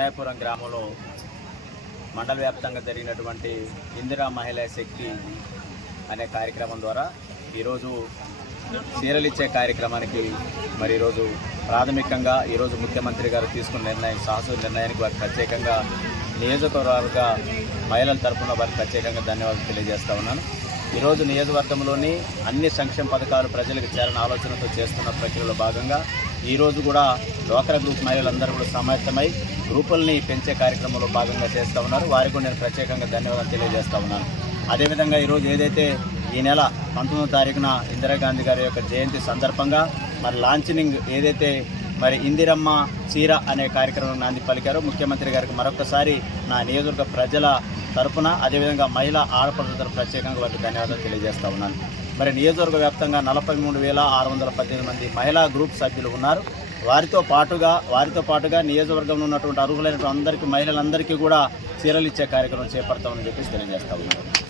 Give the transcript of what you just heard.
రామాయపురం గ్రామంలో మండల వ్యాప్తంగా జరిగినటువంటి ఇందిరా మహిళా శక్తి అనే కార్యక్రమం ద్వారా ఈరోజు చీరలిచ్చే కార్యక్రమానికి మరి ఈరోజు ప్రాథమికంగా ఈరోజు ముఖ్యమంత్రి గారు తీసుకున్న నిర్ణయం సాహస నిర్ణయానికి వారు ప్రత్యేకంగా నియోజకవర్గ మహిళల తరఫున వారికి ప్రత్యేకంగా ధన్యవాదాలు తెలియజేస్తా ఉన్నాను. ఈరోజు నియోజకవర్గంలోని అన్ని సంక్షేమ పథకాలు ప్రజలకు చేరని ఆలోచనతో చేస్తున్న ప్రక్రియలో భాగంగా ఈరోజు కూడా డ్వాక్రా గ్రూప్ మహిళలందరూ కూడా సమాయత్తమై గ్రూపుల్ని పెంచే కార్యక్రమంలో భాగంగా చేస్తూ ఉన్నారు. వారికి కూడా నేను ప్రత్యేకంగా ధన్యవాదాలు తెలియజేస్తా ఉన్నాను. అదేవిధంగా ఈరోజు ఏదైతే ఈ నెల పంతొమ్మిదో తారీఖున ఇందిరాగాంధీ గారి యొక్క జయంతి సందర్భంగా మరి లాంఛనింగ్ ఏదైతే మరి ఇందిరమ్మ చీర అనే కార్యక్రమం నాంది పలికారో ముఖ్యమంత్రి గారికి మరొకసారి నా నియోజకవర్గ ప్రజల తరపున అదేవిధంగా మహిళా ఆడపడుల తరపు ప్రత్యేకంగా వారికి ధన్యవాదాలు తెలియజేస్తా ఉన్నాను. మరి నియోజకవర్గ వ్యాప్తంగా నలభై మూడు వేల ఆరు వందల పద్దెనిమిది మంది మహిళా గ్రూప్ సభ్యులు ఉన్నారు. వారితో పాటుగా వారితో పాటుగా నియోజకవర్గంలో ఉన్నటువంటి అర్హులైనటువంటి అందరికీ మహిళలందరికీ కూడా చీరలు ఇచ్చే కార్యక్రమం చేపడతామని చెప్పేసి తెలియజేస్తా ఉన్నారు